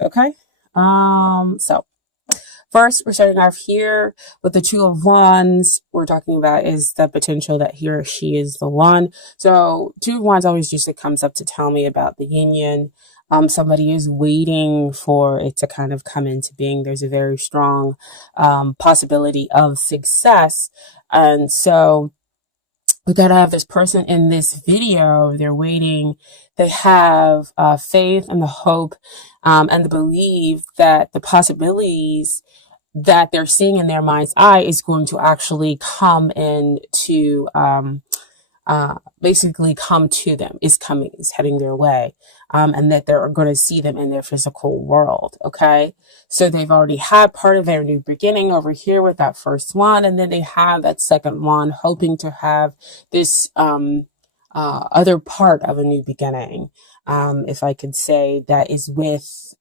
Okay. So first, we're starting off here with the Two of Wands. We're talking about is the potential that he or she is the one. So, Two of Wands always usually comes up to tell me about the union. Somebody is waiting for it to kind of come into being. There's a very strong possibility of success. And so, we gotta have this person in this video. They're waiting. They have faith and the hope and the belief that the possibilities that they're seeing in their mind's eye is going to actually come into basically come to them, is coming, is heading their way, and that they're going to see them in their physical world. Okay, so they've already had part of their new beginning over here with that first one, and then they have that second one, hoping to have this other part of a new beginning, if I could say, that is with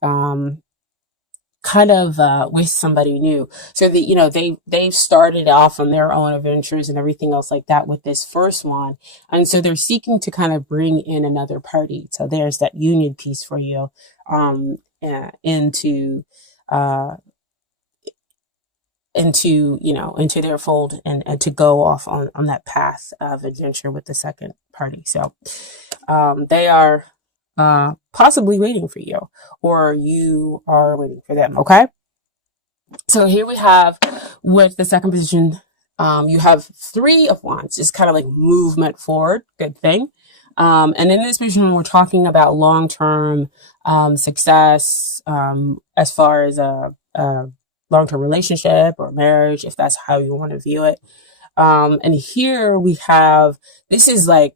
kind of with somebody new. So that, you know, they've started off on their own adventures and everything else like that with this first one, and so they're seeking to kind of bring in another party. So there's that union piece for you, into uh into their fold, and to go off on that path of adventure with the second party. So they are possibly waiting for you, or you are waiting for them. Okay. So here we have with the second position, you have Three of Wands, just kind of like movement forward, good thing. And in this position, we're talking about long-term success, as far as a long-term relationship or marriage, if that's how you want to view it. And here we have, this is like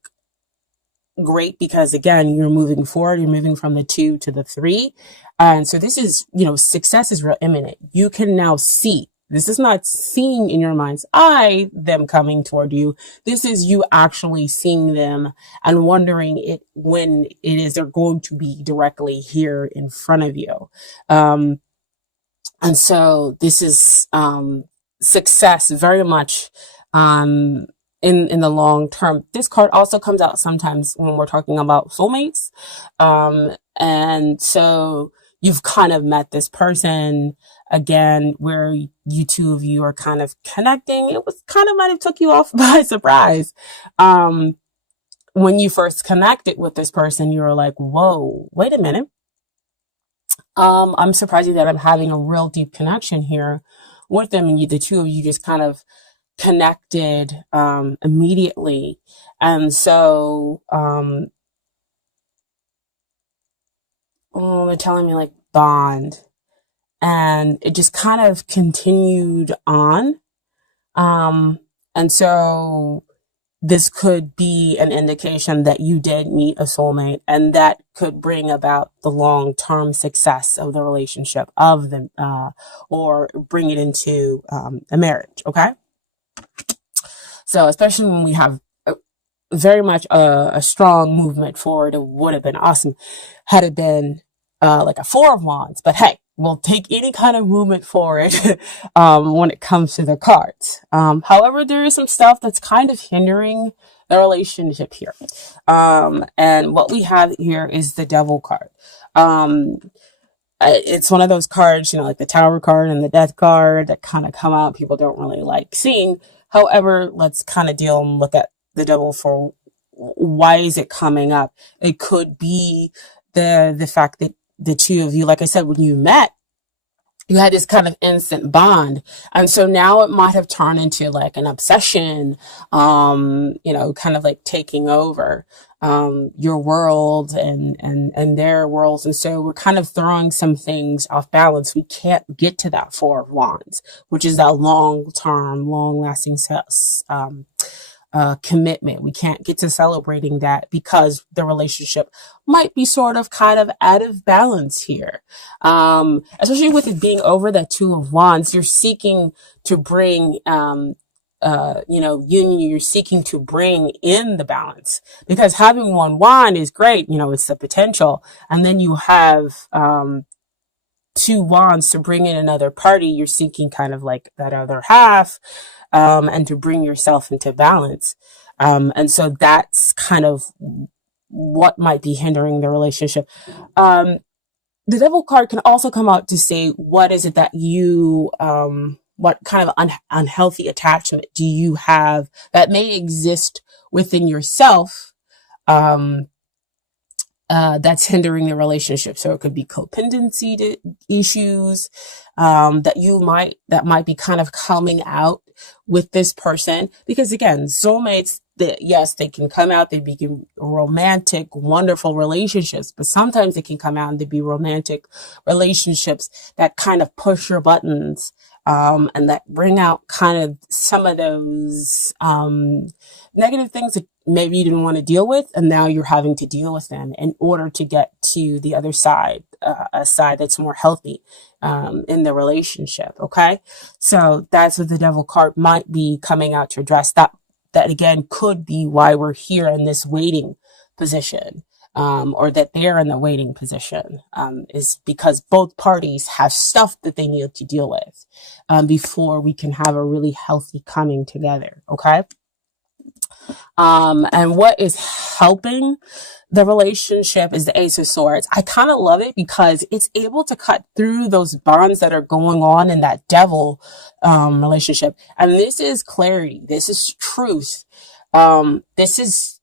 great because again, you're moving forward, you're moving from the two to the three. And so this is, success is real imminent. You can now see. This is not seeing in your mind's eye them coming toward you. This is you actually seeing them and wondering it when it is they're going to be directly here in front of you. And so this is success very much in the long term. This card also comes out sometimes when we're talking about soulmates. And so you've kind of met this person again where you two of you are kind of connecting. It was kind of might have took you off by surprise. When you first connected with this person, you were like, whoa, wait a minute. I'm surprised that I'm having a real deep connection here with them. And the two of you just kind of connected immediately. And so they're telling me like bond. And it just kind of continued on. And so this could be an indication that you did meet a soulmate, and that could bring about the long-term success of the relationship of the, or bring it into a marriage. Okay. So especially when we have very much a strong movement forward, it would have been awesome had it been like a Four of Wands. But hey, we'll take any kind of movement forward when it comes to the cards. However, there is some stuff that's kind of hindering the relationship here. And what we have here is the Devil card. It's one of those cards, like the Tower card and the Death card that kind of come out. People don't really like seeing. However, let's kind of deal and look at the Devil for why is it coming up. It could be the fact that the two of you, like I said, when you met, you had this kind of instant bond. And so now it might have turned into like an obsession, kind of like taking over your world and their worlds. And so we're kind of throwing some things off balance. We can't get to that Four of Wands, which is that long-term, long-lasting commitment. We can't get to celebrating that because the relationship might be sort of kind of out of balance here. Especially with it being over that Two of Wands, you're seeking to bring, union, you're seeking to bring in the balance, because having one wand is great. It's the potential. And then you have, two wands to bring in another party. You're seeking kind of like that other half, and to bring yourself into balance. And so that's kind of what might be hindering the relationship. the devil card can also come out to say, what is it that you, what kind of unhealthy attachment do you have that may exist within yourself, um, that's hindering the relationship. So it could be codependency issues, that might be kind of coming out with this person. Because again, soulmates, yes, they can come out, they begin romantic, wonderful relationships, but sometimes they can come out and they be romantic relationships that kind of push your buttons, and that bring out kind of some of those, negative things that maybe you didn't want to deal with, and now you're having to deal with them in order to get to the other side, a side that's more healthy, in the relationship. Okay, so that's what the devil card might be coming out to address. That again could be why we're here in this waiting position, or that they're in the waiting position, is because both parties have stuff that they need to deal with, before we can have a really healthy coming together. Okay. And what is helping the relationship is the Ace of Swords. I kind of love it because it's able to cut through those bonds that are going on in that devil, relationship. And this is clarity. This is truth. This is,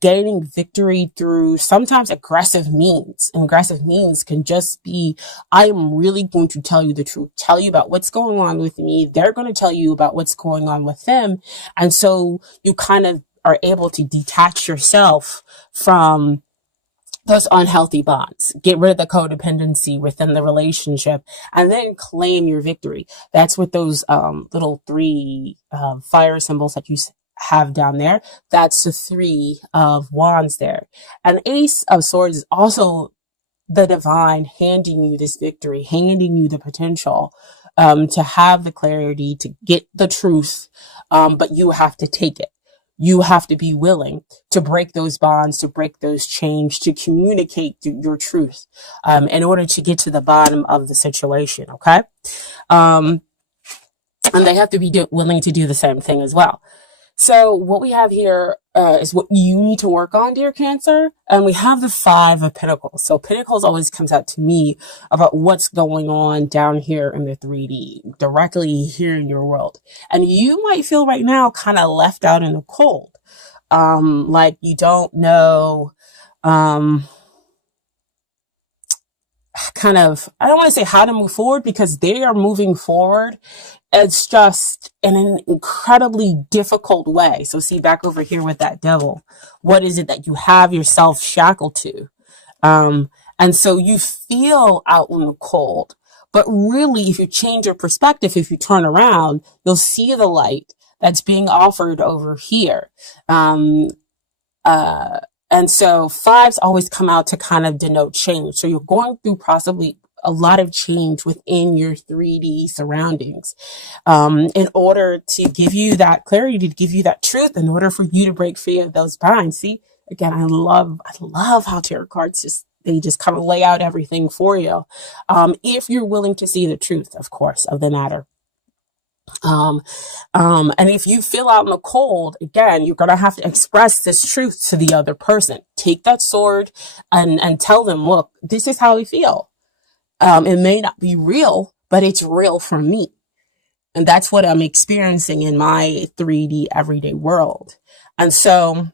gaining victory through sometimes aggressive means. And aggressive means can just be, I am really going to tell you the truth, tell you about what's going on with me. They're going to tell you about what's going on with them. And so you kind of are able to detach yourself from those unhealthy bonds, get rid of the codependency within the relationship, and then claim your victory. That's what those, little three, fire symbols that you have down there. That's the three of wands there. And Ace of Swords is also the divine handing you this victory, handing you the potential, to have the clarity, to get the truth. But you have to take it. You have to be willing to break those bonds, to break those chains, to communicate your truth, in order to get to the bottom of the situation. Okay. And they have to be willing to do the same thing as well. So what we have here, is what you need to work on, dear Cancer. And we have the Five of Pentacles. So Pentacles always comes out to me about what's going on down here in the 3D, directly here in your world. And you might feel right now kind of left out in the cold. Like you don't know, kind of, I don't want to say how to move forward, because they are moving forward. It's just in an incredibly difficult way. So see back over here with that devil, what is it that you have yourself shackled to? And so you feel out in the cold, but really if you change your perspective, if you turn around, you'll see the light that's being offered over here. And so fives always come out to kind of denote change. So you're going through possibly a lot of change within your 3D surroundings, in order to give you that clarity, to give you that truth, in order for you to break free of those binds. See, again, I love how tarot cards they just kind of lay out everything for you. If you're willing to see the truth, of course, of the matter. And if you feel out in the cold, again, you're going to have to express this truth to the other person. Take that sword and tell them, look, this is how I feel. It may not be real, but it's real for me. And that's what I'm experiencing in my 3D everyday world. And so,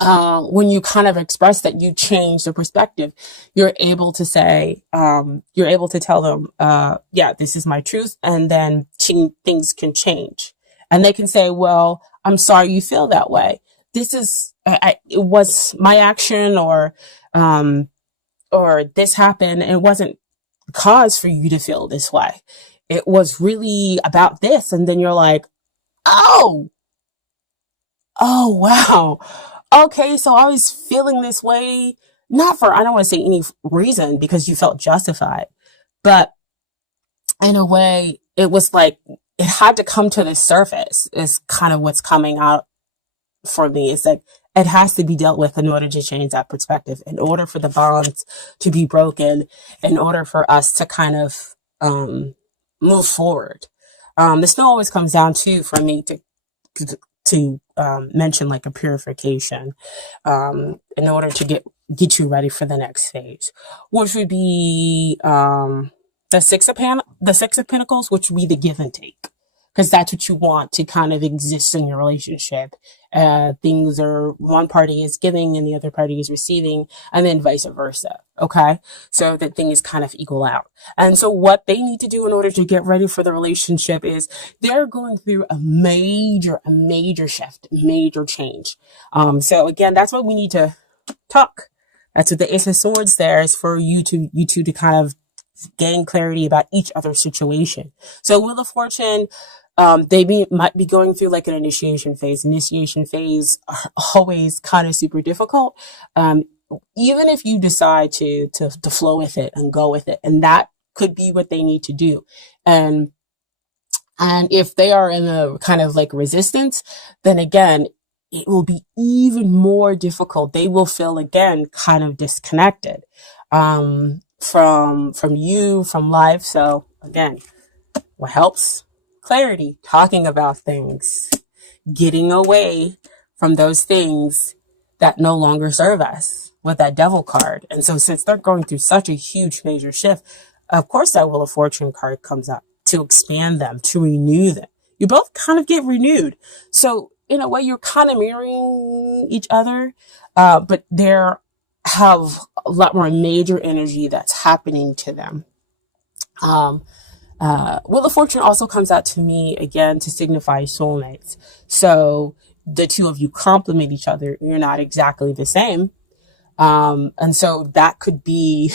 when you kind of express that you change the perspective, you're able to say, you're able to tell them, yeah, this is my truth. And then things can change. And they can say, well, I'm sorry you feel that way. This is, it was my action, or this happened, and it wasn't cause for you to feel this way. It was really about this. And then you're like, oh, wow. Okay, so I was feeling this way, not for, I don't want to say any reason, because you felt justified, but in a way, it was like, it had to come to the surface, is kind of what's coming out for me. It's like, it has to be dealt with in order to change that perspective, in order for the bonds to be broken, in order for us to kind of, move forward. This still always comes down to, for me to mention like a purification, in order to get get you ready for the next phase, which would be the Six of Pentacles, which would be the give and take, because that's what you want to kind of exist in your relationship. Things are, one party is giving and the other party is receiving, and then vice versa. Okay, so that things kind of equal out. And so what they need to do in order to get ready for the relationship is they're going through a major shift, major change. So again, that's what we need to talk. That's what the Ace of Swords there is for you two to kind of gain clarity about each other's situation. So Wheel of Fortune, might be going through like an initiation phase. Initiation phase are always kind of super difficult. Even if you decide to flow with it and go with it, and that could be what they need to do. And if they are in a kind of like resistance, then again, it will be even more difficult. They will feel again kind of disconnected from you, from life. So again, what helps? Clarity, talking about things, getting away from those things that no longer serve us with that Devil card. And so since they're going through such a huge major shift, of course that Wheel of Fortune card comes up to expand them, to renew them. You both kind of get renewed. So in a way, you're kind of mirroring each other, but there have a lot more major energy that's happening to them. Wheel of Fortune also comes out to me again to signify soulmates. So the two of you complement each other. You're not exactly the same. And so that could be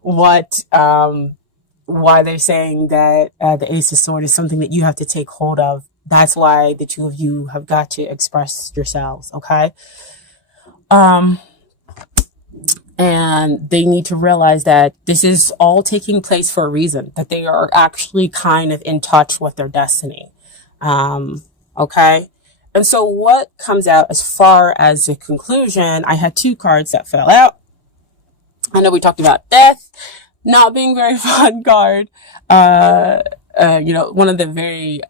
what, why they're saying that the Ace of Swords is something that you have to take hold of. That's why the two of you have got to express yourselves, okay? And they need to realize that this is all taking place for a reason, that they are actually kind of in touch with their destiny, okay? And so what comes out as far as the conclusion, I had two cards that fell out. I know we talked about death not being a very fun card. One of the very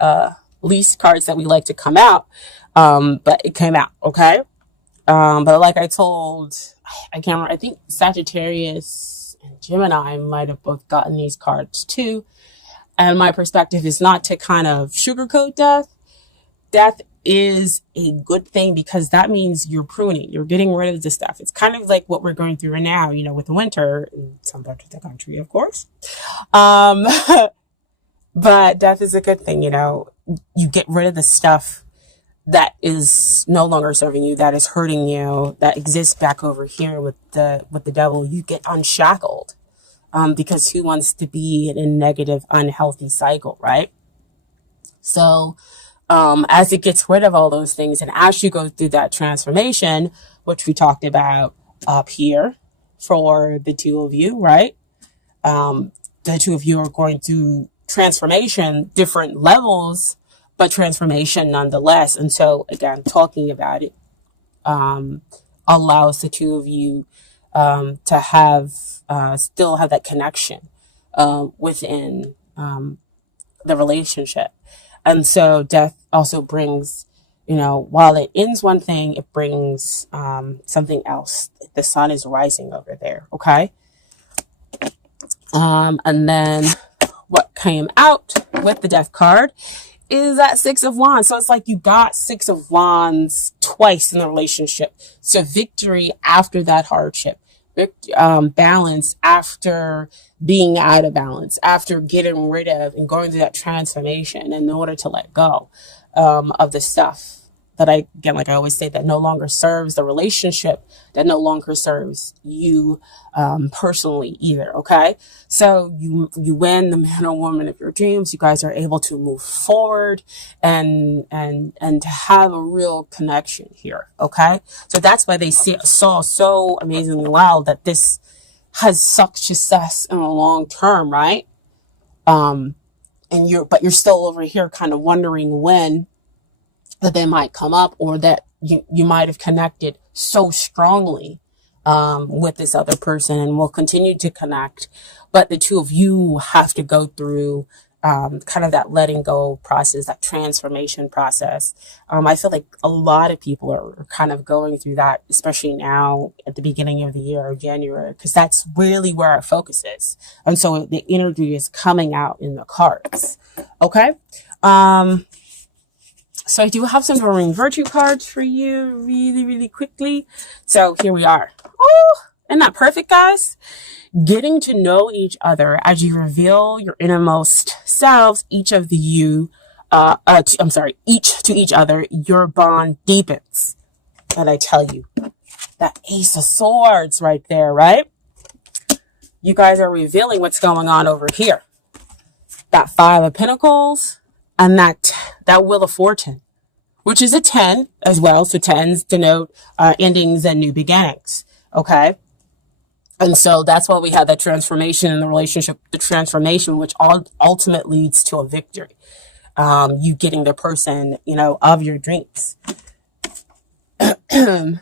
least cards that we like to come out. But it came out, okay? But like I told, I can't remember, I think Sagittarius and Gemini might have both gotten these cards too. And my perspective is not to kind of sugarcoat death. Death is a good thing because that means you're pruning, you're getting rid of the stuff. It's kind of like what we're going through now, with the winter in some parts of the country, of course. But death is a good thing, you get rid of the stuff that is no longer serving you, that is hurting you, that exists back over here with the devil. You get unshackled, because who wants to be in a negative, unhealthy cycle, right? So, as it gets rid of all those things, and as you go through that transformation, which we talked about up here for the two of you, right? The two of you are going through transformation, different levels, but transformation nonetheless. And so again, talking about it, allows the two of you, to have, still have that connection, within, the relationship. And so death also brings, while it ends one thing, it brings, something else. The sun is rising over there. Okay. And then what came out with the death card is that Six of Wands. So it's like you got Six of Wands twice in the relationship. So victory after that hardship, balance after being out of balance, after getting rid of and going through that transformation in order to let go, of the stuff that like I always say, that no longer serves the relationship, that no longer serves you, personally either. Okay. So you win the man or woman of your dreams. You guys are able to move forward and to have a real connection here. Okay. So that's why they saw so amazingly well that this has such success in the long term. Right. But you're still over here kind of wondering when that they might come up, or that you might have connected so strongly, with this other person and will continue to connect. But the two of you have to go through, kind of that letting go process, that transformation process. I feel like a lot of people are kind of going through that, especially now at the beginning of the year or January, because that's really where our focus is. And so the energy is coming out in the cards. Okay. So I do have some Doreen Virtue cards for you really, really quickly. So here we are. Oh, isn't that perfect, guys? Getting to know each other as you reveal your innermost selves, each to each other, your bond deepens. And I tell you, that Ace of Swords right there, right? You guys are revealing what's going on over here. That Five of Pentacles and that Wheel of Fortune, which is a 10 as well. So 10s denote endings and new beginnings. Okay. And so that's why we have that transformation in the relationship, the transformation, which ultimately leads to a victory. You getting the person, of your dreams. And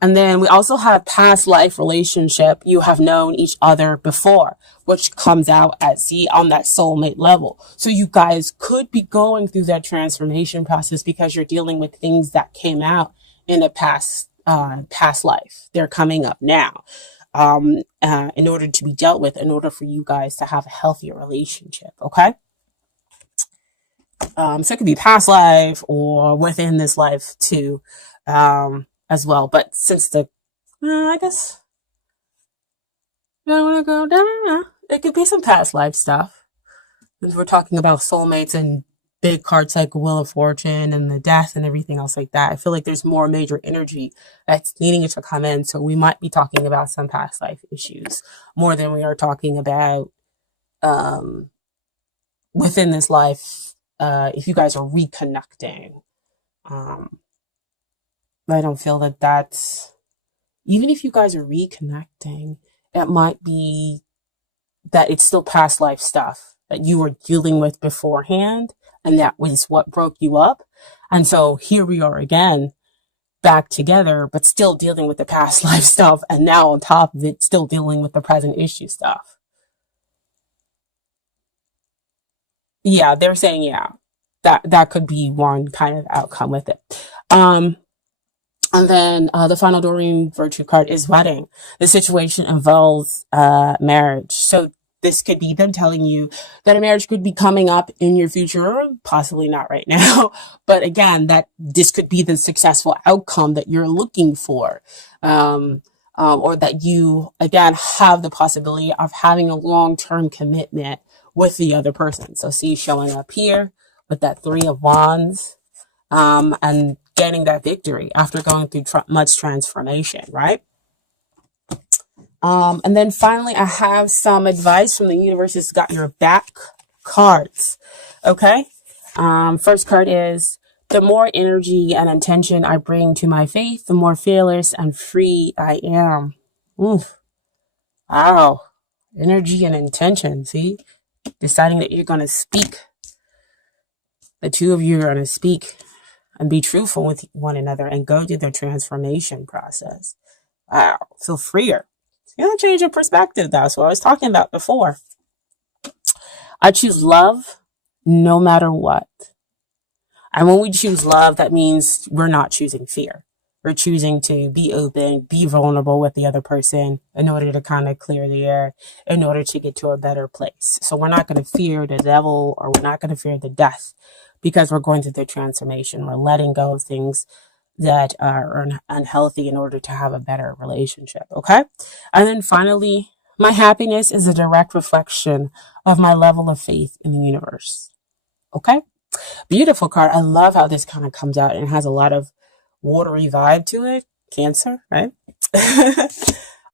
then we also have past life relationship. You have known each other before, which comes out on that soulmate level. So you guys could be going through that transformation process because you're dealing with things that came out in a past life. They're coming up now. In order to be dealt with, in order for you guys to have a healthier relationship. Okay. So it could be past life or within this life too, as well. But since I guess I don't want to go down. It could be some past life stuff. If we're talking about soulmates and big cards like Wheel of Fortune and the Death and everything else like that, I feel like there's more major energy that's needing it to come in. So we might be talking about some past life issues more than we are talking about within this life. If you guys are reconnecting, I don't feel that that's, even if you guys are reconnecting, it might be that it's still past life stuff that you were dealing with beforehand. And that was what broke you up. And so here we are again, back together, but still dealing with the past life stuff. And now on top of it, still dealing with the present issue stuff. Yeah, they're saying, yeah, that could be one kind of outcome with it. And then the final Doreen Virtue card is wedding. The situation involves marriage. So this could be them telling you that a marriage could be coming up in your future, possibly not right now. But again, that this could be the successful outcome that you're looking for. Or that you, again, have the possibility of having a long-term commitment with the other person. So see showing up here with that Three of Wands. And getting that victory after going through much transformation, right? And then finally, I have some advice from the universe. It's got your back cards. Okay. First card is, the more energy and intention I bring to my faith, the more fearless and free I am. Oof. Wow. Energy and intention. See, deciding that you're going to speak. The two of you are going to speak and be truthful with one another and go through the transformation process. Wow. Feel freer. It's going to change your perspective. That's what I was talking about before. I choose love no matter what. And when we choose love, that means we're not choosing fear. We're choosing to be open, be vulnerable with the other person in order to kind of clear the air, in order to get to a better place. So we're not going to fear the devil, or we're not going to fear the death, because we're going through the transformation. We're letting go of things that are unhealthy in order to have a better relationship. Okay. And then finally, my happiness is a direct reflection of my level of faith in the universe. Okay. Beautiful card. I love how this kind of comes out and has a lot of watery vibe to it. Cancer, right?